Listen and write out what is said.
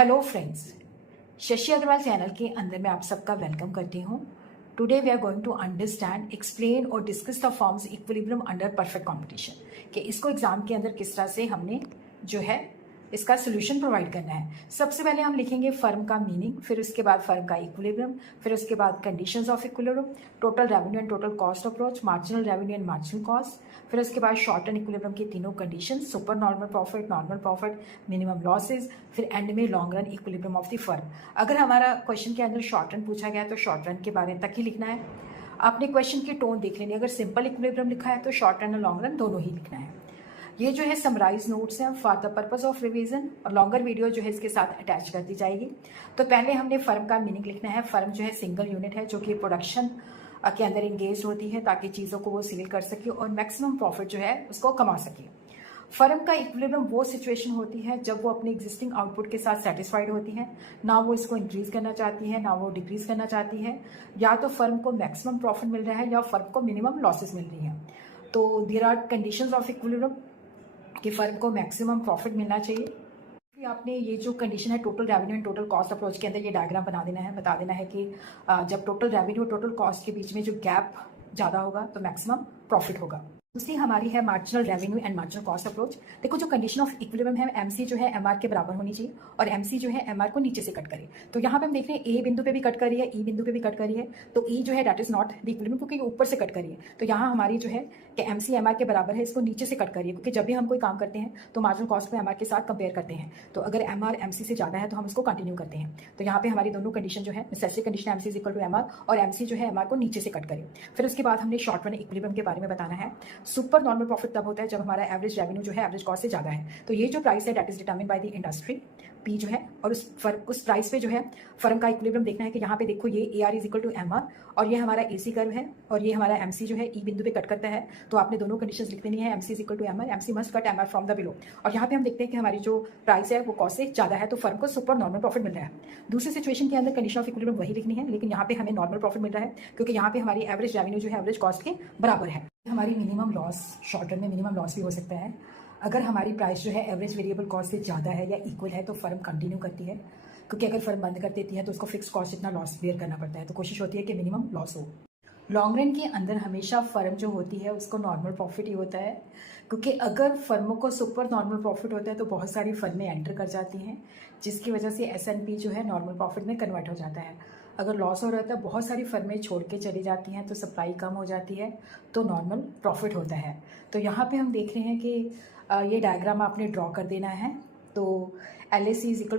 Hello friends, Shashi Agarwal channel के अंदर मैं आप सबका वेलकम करती हूँ। Today we are going to understand, explain और discuss the forms equilibrium under perfect competition कि इसको एग्जाम के अंदर किस तरह से हमने जो है इसका सोल्यूशन प्रोवाइड करना है। सबसे पहले हम लिखेंगे फर्म का मीनिंग, फिर उसके बाद फर्म का इक्विलिब्रियम, फिर उसके बाद conditions of equilibrium, total revenue and total cost approach, marginal revenue and marginal cost, फिर उसके बाद शॉर्ट एंड इक्विलिब्रियम की तीनों condition, super normal profit, minimum losses, फिर एंड में long run equilibrium of the firm. अगर हमारा क्वेश्चन के अंदर शॉर्ट रन पूछा गया तो शॉर्ट रन के बारे तक ही लिखना है। आपने क्वेश्चन की टोन देख लेनी, अगर सिंपल इक्विलिब्रियम लिखा है तो शॉर्ट रन और लॉन्ग रन दोनों ही लिखना है। ये जो है समराइज नोट्स हैं for the purpose of revision, और लॉन्गर वीडियो जो है इसके साथ अटैच कर दी जाएगी। तो पहले हमने फर्म का मीनिंग लिखना है। फर्म जो है सिंगल यूनिट है जो कि प्रोडक्शन के अंदर इंगेज होती है ताकि चीज़ों को वो सेल कर सके और मैक्सिमम प्रॉफिट जो है उसको कमा सके। फर्म का इक्विलिब्रियम वो सिचुएशन होती है जब वो अपने एग्जिस्टिंग आउटपुट के साथ सेटिस्फाइड होती है, ना वो इसको इंक्रीज करना चाहती है ना वो डिक्रीज करना चाहती है, या तो फर्म को मैक्सिमम प्रॉफिट मिल रहा है या फर्म को मिनिमम लॉसेस मिल रही हैं। तो there are conditions of equilibrium कि फर्म को मैक्सिमम प्रॉफिट मिलना चाहिए। फिर आपने ये जो कंडीशन है total revenue and total cost approach के अंदर ये डायग्राम बना देना है, बता देना है कि जब टोटल रेवेन्यू और टोटल कॉस्ट के बीच में जो गैप ज़्यादा होगा तो मैक्सिमम प्रॉफिट होगा। दूसरी हमारी है marginal revenue and marginal cost approach. देखो जो कंडीशन ऑफ इक्विलिब्रियम है, एमसी जो है एमआर के बराबर होनी चाहिए और एमसी जो है एमआर को नीचे से कट करे। तो यहाँ पे हम देख रहे हैं ए बिंदु पे भी कट करी है, ई बिंदु पे भी कट करी है, तो ई जो है that is not the equilibrium क्योंकि ऊपर से कट करी है। तो यहाँ हमारी जो है कि एमसी एमआर के बराबर है, इसको नीचे से कट करिए क्योंकि जब भी हम कोई काम करते हैं तो मार्जिनल कॉस्ट को एमआर के साथ कंपेयर करते हैं। तो अगर एमआर एमसी से ज़्यादा है तो हम इसको कंटिन्यू करते हैं। तो यहाँ पे हमारी दोनों कंडीशन जो है necessary condition MC is equal to MR और एमसी जो है एमआर को नीचे से कट करें। फिर उसके बाद हमने शॉर्ट रन इक्विलिब्रियम के बारे में बताना है। सुपर नॉर्मल प्रॉफिट तब होता है जब हमारा एवरेज रेवेन्यू जो है एवरेज कॉस्ट से ज़्यादा है। तो ये जो प्राइस है that is determine by the industry P जो है, और उस प्राइस पे जो है फर्म का इक्विलिब्रियम देखना है कि यहाँ पे देखो ये A R is equal to M R और ये हमारा ए सी कर्व है और ये हमारा एम सी जो है ई बिंदु पे कट करता है। तो आपने दोनों कंडीशंस लिख देनी है, M C is equal to M R, M C must cut M R from the below. और यहाँ पे हम देखते हैं कि हमारी जो प्राइस है वो कॉस्ट से ज़्यादा है तो फर्म को सुपर नॉर्मल प्रॉफिट मिल रहा है। दूसरी सिचुएशन के अंदर कंडीशन ऑफ इक्विलिब्रियम वही लिखनी है, लेकिन यहाँ पे हमें नॉर्मल प्रॉफिट मिल रहा है क्योंकि यहाँ पे हमारी एवरेज रेवेन्यू जो है एवरेज कॉस्ट के बराबर है। हमारी मिनिमम लॉस, शॉर्ट रन में मिनिमम लॉस भी हो सकता है। अगर हमारी प्राइस जो है एवरेज वेरिएबल कॉस्ट से ज़्यादा है या इक्वल है तो फर्म कंटिन्यू करती है, क्योंकि अगर फर्म बंद कर देती है तो उसको फिक्स कॉस्ट इतना लॉस बेयर करना पड़ता है। तो कोशिश होती है कि मिनिमम लॉस हो। लॉन्ग रन के अंदर हमेशा फर्म जो होती है उसको नॉर्मल प्रॉफिट ही होता है, क्योंकि अगर फर्मों को सुपर नॉर्मल प्रॉफिट होता है तो बहुत सारी फर्में एंटर कर जाती हैं जिसकी वजह से एसएनपी जो है नॉर्मल प्रॉफिट में कन्वर्ट हो जाता है। अगर लॉस हो रहा था बहुत सारी फर्में छोड़ के चली जाती हैं तो सप्लाई कम हो जाती है तो नॉर्मल प्रॉफिट होता है। तो यहाँ पे हम देख रहे हैं कि ये डायग्राम आपने ड्रॉ कर देना है। तो L A C is equal to